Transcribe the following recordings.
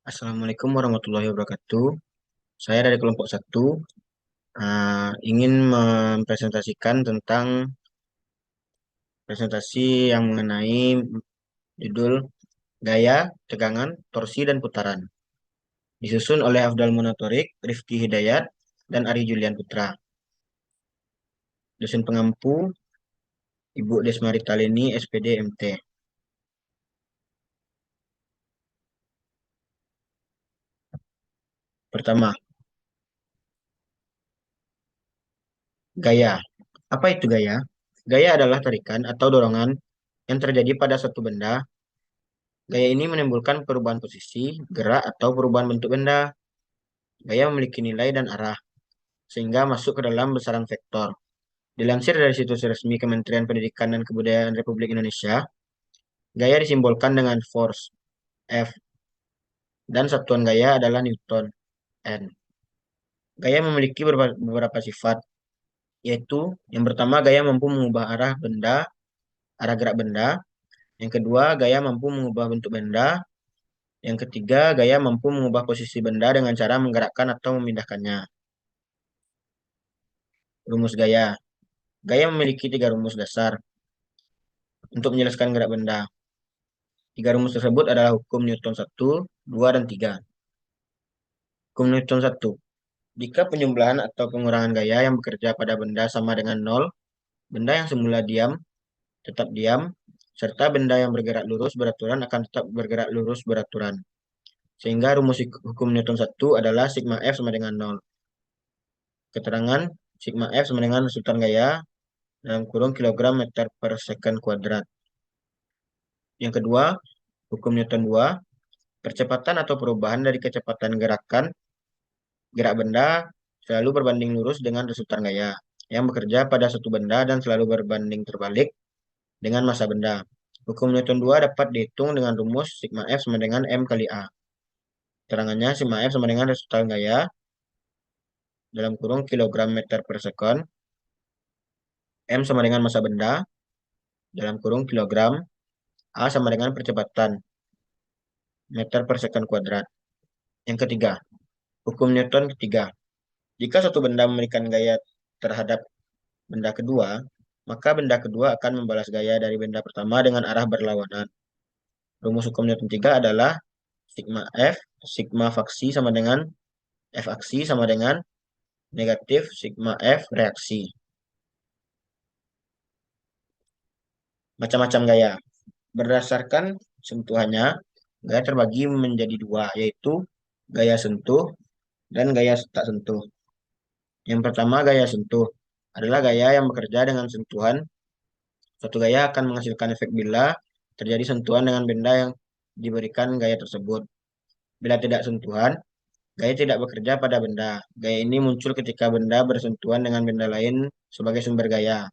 Assalamualaikum warahmatullahi wabarakatuh. Saya dari kelompok satu ingin mempresentasikan tentang presentasi yang mengenai judul Gaya, Tegangan, Torsi, dan Putaran. Disusun oleh Afdal Munatorik, Rifki Hidayat, dan Ari Julian Putra. Dosen pengampu, Ibu Desmari Taleni, SPD MT. Pertama, gaya. Apa itu gaya? Gaya adalah tarikan atau dorongan yang terjadi pada suatu benda. Gaya ini menimbulkan perubahan posisi, gerak, atau perubahan bentuk benda. Gaya memiliki nilai dan arah, sehingga masuk ke dalam besaran vektor. Dilansir dari situs resmi Kementerian Pendidikan dan Kebudayaan Republik Indonesia, gaya disimbolkan dengan force, F, dan satuan gaya adalah Newton, N. Gaya memiliki beberapa sifat, yaitu yang pertama gaya mampu mengubah arah gerak benda. Yang kedua, gaya mampu mengubah bentuk benda. Yang ketiga, gaya mampu mengubah posisi benda dengan cara menggerakkan atau memindahkannya. Rumus gaya. Gaya memiliki tiga rumus dasar untuk menjelaskan gerak benda. Tiga rumus tersebut adalah hukum Newton satu, 2, dan 3. Hukum Newton satu. Jika penjumlahan atau pengurangan gaya yang bekerja pada benda sama dengan nol, benda yang semula diam tetap diam, serta benda yang bergerak lurus beraturan akan tetap bergerak lurus beraturan. Sehingga rumus hukum Newton satu adalah sigma F sama dengan nol. Keterangan sigma F sama dengan resultan gaya dalam kurung kilogram meter per second kuadrat. Yang kedua, hukum Newton 2, percepatan atau perubahan dari kecepatan gerak benda selalu berbanding lurus dengan resultan gaya yang bekerja pada suatu benda dan selalu berbanding terbalik dengan massa benda. Hukum Newton 2 dapat dihitung dengan rumus sigma F sama dengan M kali A. Terangannya sigma F sama dengan resultan gaya dalam kurung kilogram meter per second, M sama dengan massa benda dalam kurung kilogram, A sama dengan percepatan meter per second kuadrat. Yang ketiga, hukum Newton ketiga. Jika suatu benda memberikan gaya terhadap benda kedua, maka benda kedua akan membalas gaya dari benda pertama dengan arah berlawanan. Rumus hukum Newton 3 adalah sigma F, sigma faksi sama dengan F aksi sama dengan negatif sigma F reaksi. Macam-macam gaya. Berdasarkan sentuhannya, gaya terbagi menjadi dua, yaitu gaya sentuh dan gaya tak sentuh. Yang pertama, gaya sentuh adalah gaya yang bekerja dengan sentuhan. Suatu gaya akan menghasilkan efek bila terjadi sentuhan dengan benda yang diberikan gaya tersebut. Bila tidak sentuhan, gaya tidak bekerja pada benda. Gaya ini muncul ketika benda bersentuhan dengan benda lain sebagai sumber gaya.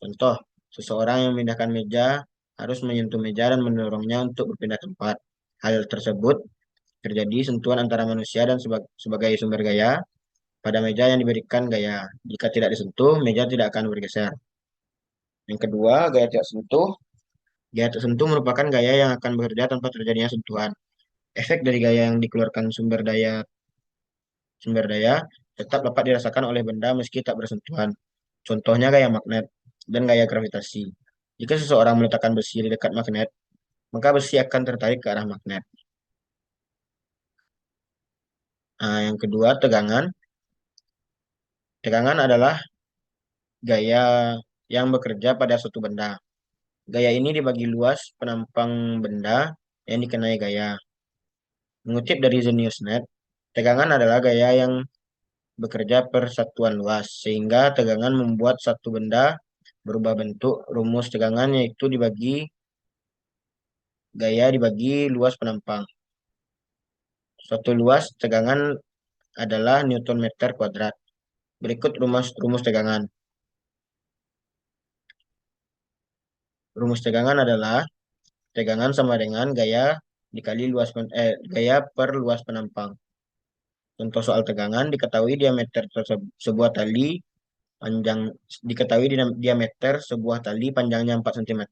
Contoh, seseorang yang memindahkan meja harus menyentuh meja dan mendorongnya untuk berpindah tempat. Hal tersebut terjadi sentuhan antara manusia dan sebagai sumber gaya pada meja yang diberikan gaya. Jika tidak disentuh, meja tidak akan bergeser. Yang kedua, gaya tidak sentuh. Gaya tersentuh merupakan gaya yang akan bekerja tanpa terjadinya sentuhan. Efek dari gaya yang dikeluarkan sumber daya tetap dapat dirasakan oleh benda meski tak bersentuhan. Contohnya gaya magnet dan gaya gravitasi. Jika seseorang meletakkan besi di dekat magnet, maka besi akan tertarik ke arah magnet. Nah, yang kedua, tegangan. Tegangan adalah gaya yang bekerja pada suatu benda. Gaya ini dibagi luas penampang benda yang dikenai gaya. Mengutip dari Zenius.net, tegangan adalah gaya yang bekerja per satuan luas, sehingga tegangan membuat satu benda berubah bentuk. Rumus tegangan yaitu gaya dibagi luas penampang. Suatu luas tegangan adalah Newton meter kuadrat. Berikut rumus tegangan. Rumus tegangan adalah tegangan sama dengan gaya dikali gaya per luas penampang. Contoh soal tegangan, diketahui diameter sebuah tali panjang diameter sebuah tali panjangnya 4 cm.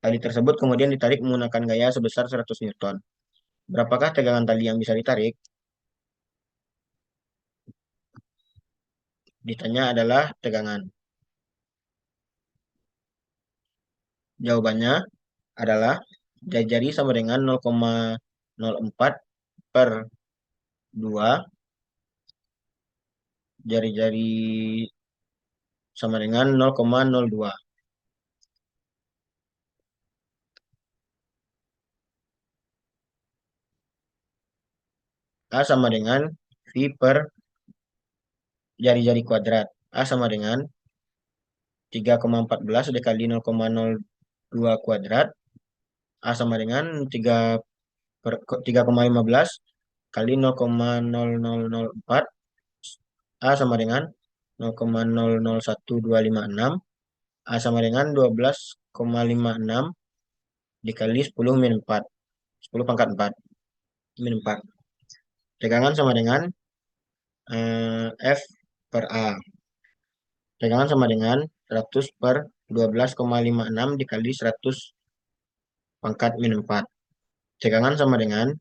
Tali tersebut kemudian ditarik menggunakan gaya sebesar 100 Newton. Berapakah tegangan tali yang bisa ditarik? Ditanya adalah tegangan. Jawabannya adalah jari-jari sama dengan 0,04 per 2. Jari-jari sama dengan 0,02. A sama dengan V per jari-jari kuadrat. A sama dengan 3,14 dikali 0,02 kuadrat. A sama dengan 3,15 kali 0,0004. A sama dengan 0,001256. A sama dengan 12,56 dikali 10 min 4. 10 pangkat 4 min 4. Tegangan sama dengan F per A. Tegangan sama dengan 100 per 12,56 dikali 100 pangkat min 4. Tegangan sama dengan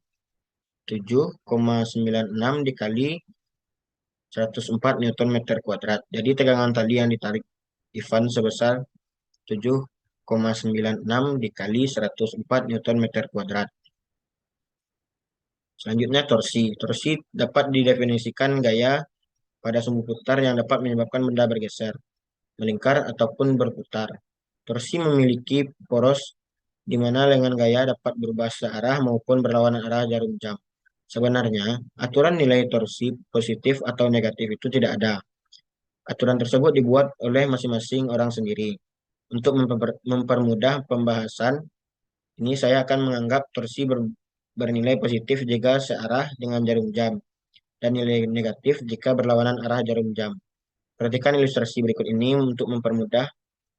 7,96 dikali 104 Newton meter kuadrat. Jadi tegangan tali yang ditarik Ivan sebesar 7,96 dikali 104 Newton meter kuadrat. Selanjutnya torsi. Torsi dapat didefinisikan gaya pada sumbu putar yang dapat menyebabkan benda bergeser, melingkar, ataupun berputar. Torsi memiliki poros di mana lengan gaya dapat berubah searah maupun berlawanan arah jarum jam. Sebenarnya, aturan nilai torsi positif atau negatif itu tidak ada. Aturan tersebut dibuat oleh masing-masing orang sendiri. Untuk mempermudah pembahasan ini, saya akan menganggap torsi bernilai positif jika searah dengan jarum jam dan nilai negatif jika berlawanan arah jarum jam. Perhatikan ilustrasi berikut ini untuk mempermudah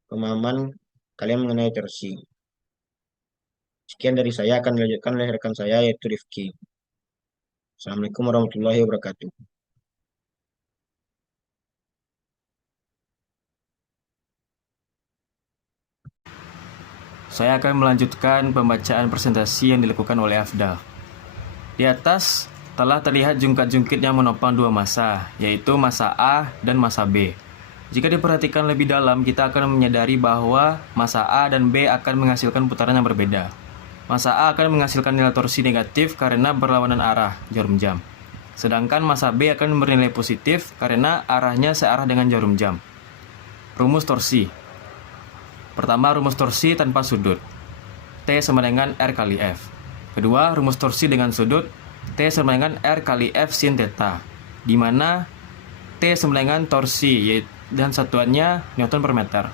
pemahaman kalian mengenai torsi. Sekian dari saya, akan dilanjutkan oleh rekan saya yaitu Rifki. Assalamualaikum warahmatullahi wabarakatuh. Saya akan melanjutkan pembacaan presentasi yang dilakukan oleh Afdal. Di atas telah terlihat jungkat-jungkit yang menopang dua massa, yaitu massa A dan massa B. Jika diperhatikan lebih dalam, kita akan menyadari bahwa massa A dan B akan menghasilkan putaran yang berbeda. Massa A akan menghasilkan nilai torsi negatif karena berlawanan arah jarum jam. Sedangkan massa B akan bernilai positif karena arahnya searah dengan jarum jam. Rumus torsi. Pertama, rumus torsi tanpa sudut. T sama dengan R kali F. Kedua, rumus torsi dengan sudut. T sama dengan R kali F sin theta, di mana T sama dengan torsi dan satuannya Newton per meter.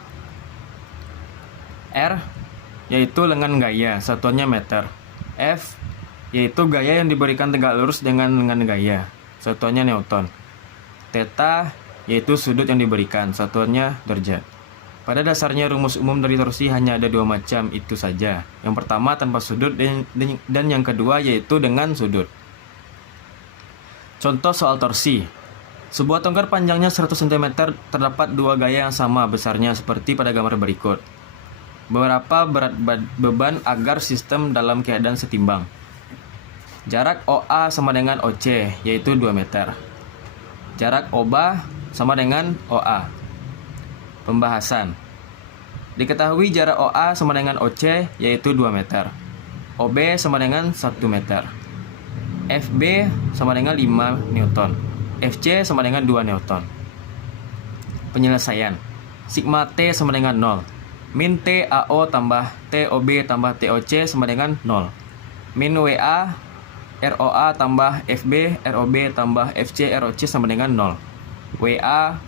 R yaitu lengan gaya, satuannya meter. F yaitu gaya yang diberikan tegak lurus dengan lengan gaya, satuannya Newton. Theta yaitu sudut yang diberikan, satuannya derajat. Pada dasarnya rumus umum dari torsi hanya ada dua macam, itu saja. Yang pertama tanpa sudut dan yang kedua yaitu dengan sudut. Contoh soal torsi. Sebuah tongkat panjangnya 100 cm terdapat dua gaya yang sama besarnya seperti pada gambar berikut. Berapa berat beban agar sistem dalam keadaan setimbang? Jarak OA sama dengan OC yaitu 2 meter. Jarak OBA sama dengan OA. Pembahasan. Diketahui jarak OA sama dengan OC yaitu 2 meter. OB sama dengan 1 meter. FB sama dengan 5 Newton. FC sama dengan 2 Newton. Penyelesaian. Sigma T sama dengan 0. Min TAO tambah TOB tambah TOC sama dengan 0. Min WA ROA tambah FB ROB tambah FC ROC sama dengan 0. WA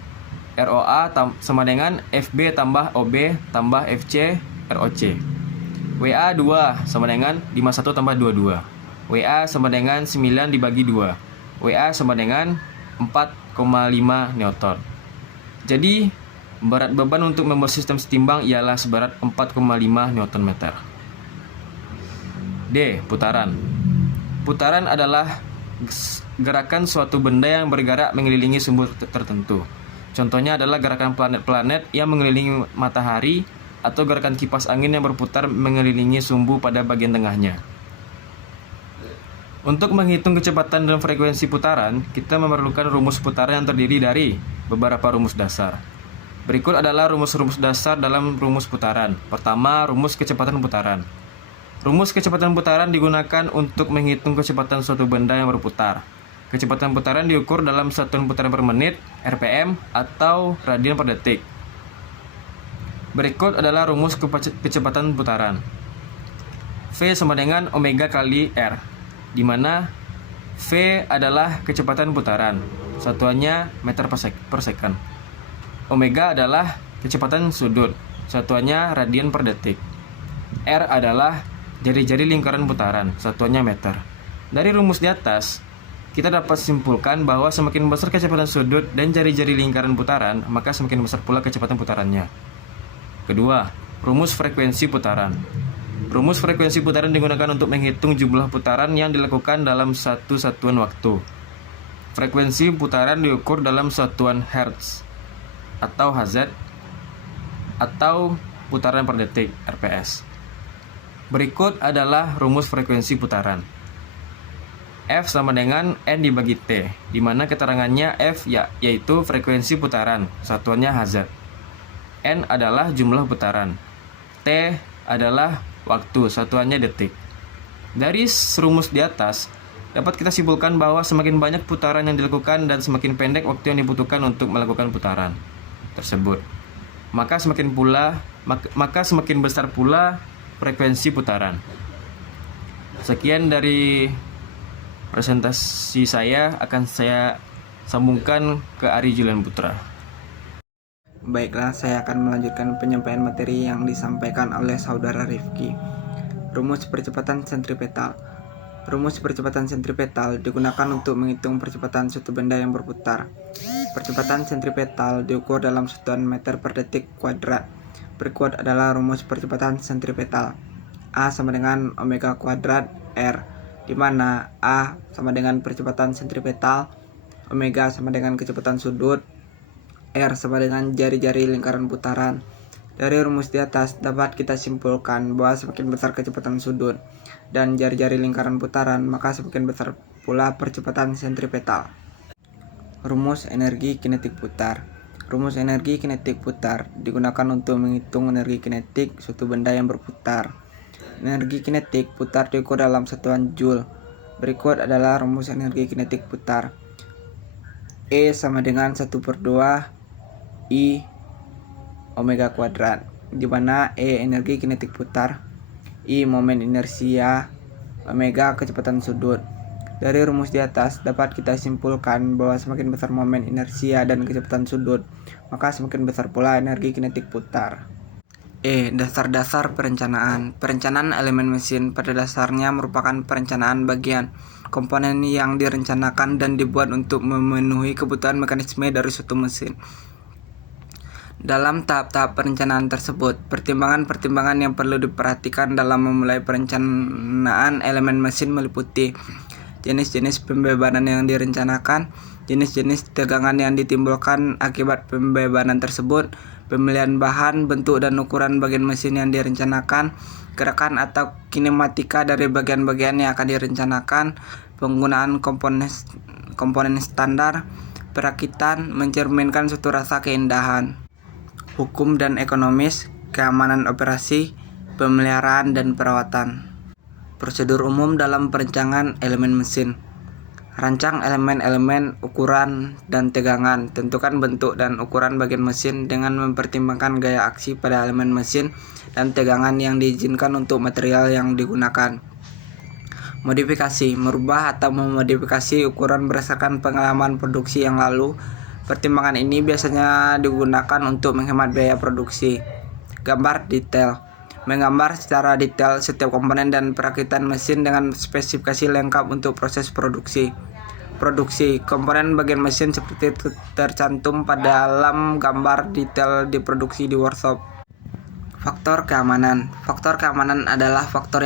ROA sama dengan FB tambah OB tambah FC ROC. WA 2 sama dengan 51 tambah 22. WA sama dengan 9 dibagi 2. WA sama dengan 4,5 Newton. Jadi, berat beban untuk membuat sistem setimbang ialah seberat 4,5 Newton meter. D. Putaran. Putaran adalah gerakan suatu benda yang bergerak mengelilingi sumbu tertentu. Contohnya adalah gerakan planet-planet yang mengelilingi matahari atau gerakan kipas angin yang berputar mengelilingi sumbu pada bagian tengahnya. Untuk menghitung kecepatan dan frekuensi putaran, kita memerlukan rumus putaran yang terdiri dari beberapa rumus dasar. Berikut adalah rumus-rumus dasar dalam rumus putaran. Pertama, rumus kecepatan putaran. Rumus kecepatan putaran digunakan untuk menghitung kecepatan suatu benda yang berputar. Kecepatan putaran diukur dalam satuan putaran per menit, RPM, atau radian per detik. Berikut adalah rumus kecepatan putaran. V sama dengan omega kali R, di mana V adalah kecepatan putaran, satuannya meter per second. Omega adalah kecepatan sudut, satuannya radian per detik. R adalah jari-jari lingkaran putaran, satuannya meter. Dari rumus di atas, kita dapat simpulkan bahwa semakin besar kecepatan sudut dan jari-jari lingkaran putaran, maka semakin besar pula kecepatan putarannya. Kedua, rumus frekuensi putaran. Rumus frekuensi putaran digunakan untuk menghitung jumlah putaran yang dilakukan dalam satu satuan waktu. Frekuensi putaran diukur dalam satuan Hertz atau Hz atau putaran per detik, RPS. Berikut adalah rumus frekuensi putaran. F sama dengan N dibagi T, di mana keterangannya F yaitu frekuensi putaran, satuannya Hz. N adalah jumlah putaran. T adalah waktu, satuannya detik. Dari rumus di atas, dapat kita simpulkan bahwa semakin banyak putaran yang dilakukan dan semakin pendek waktu yang dibutuhkan untuk melakukan putaran tersebut, maka semakin besar pula frekuensi putaran. Sekian dari presentasi saya, akan saya sambungkan ke Ari Julian Putra. Baiklah, saya akan melanjutkan penyampaian materi yang disampaikan oleh saudara Rifki. Rumus percepatan sentripetal. Rumus percepatan sentripetal digunakan untuk menghitung percepatan suatu benda yang berputar. Percepatan sentripetal diukur dalam satuan meter per detik kuadrat. Berikut adalah rumus percepatan sentripetal. A sama dengan omega kuadrat R, di mana A sama dengan percepatan sentripetal, omega sama dengan kecepatan sudut, R sama dengan jari-jari lingkaran putaran. Dari rumus di atas dapat kita simpulkan bahwa semakin besar kecepatan sudut dan jari-jari lingkaran putaran, maka semakin besar pula percepatan sentripetal. Rumus energi kinetik putar. Rumus energi kinetik putar digunakan untuk menghitung energi kinetik suatu benda yang berputar. Energi kinetik putar diukur dalam satuan Joule. Berikut adalah rumus energi kinetik putar. E sama dengan 1/2 I omega kuadrat, di mana E energi kinetik putar, I momen inersia, omega kecepatan sudut. Dari rumus di atas dapat kita simpulkan bahwa semakin besar momen inersia dan kecepatan sudut, maka semakin besar pula energi kinetik putar. E. Dasar-dasar perencanaan. Perencanaan elemen mesin pada dasarnya merupakan perencanaan bagian komponen yang direncanakan dan dibuat untuk memenuhi kebutuhan mekanisme dari suatu mesin. Dalam tahap-tahap perencanaan tersebut, pertimbangan-pertimbangan yang perlu diperhatikan dalam memulai perencanaan elemen mesin meliputi jenis-jenis pembebanan yang direncanakan, jenis-jenis tegangan yang ditimbulkan akibat pembebanan tersebut, pemilihan bahan, bentuk dan ukuran bagian mesin yang direncanakan, gerakan atau kinematika dari bagian-bagian yang akan direncanakan, penggunaan komponen standar, perakitan, mencerminkan suatu rasa keindahan, hukum dan ekonomis, keamanan operasi, pemeliharaan dan perawatan. Prosedur umum dalam perencanaan elemen mesin. Rancang elemen-elemen, ukuran, dan tegangan. Tentukan bentuk dan ukuran bagian mesin dengan mempertimbangkan gaya aksi pada elemen mesin dan tegangan yang diizinkan untuk material yang digunakan. Modifikasi. Merubah atau memodifikasi ukuran berdasarkan pengalaman produksi yang lalu. Pertimbangan ini biasanya digunakan untuk menghemat biaya produksi. Gambar detail. Menggambar secara detail setiap komponen dan perakitan mesin dengan spesifikasi lengkap untuk proses produksi. Produksi. Komponen bagian mesin seperti tercantum pada dalam gambar detail diproduksi di workshop. Faktor keamanan. Faktor keamanan adalah faktor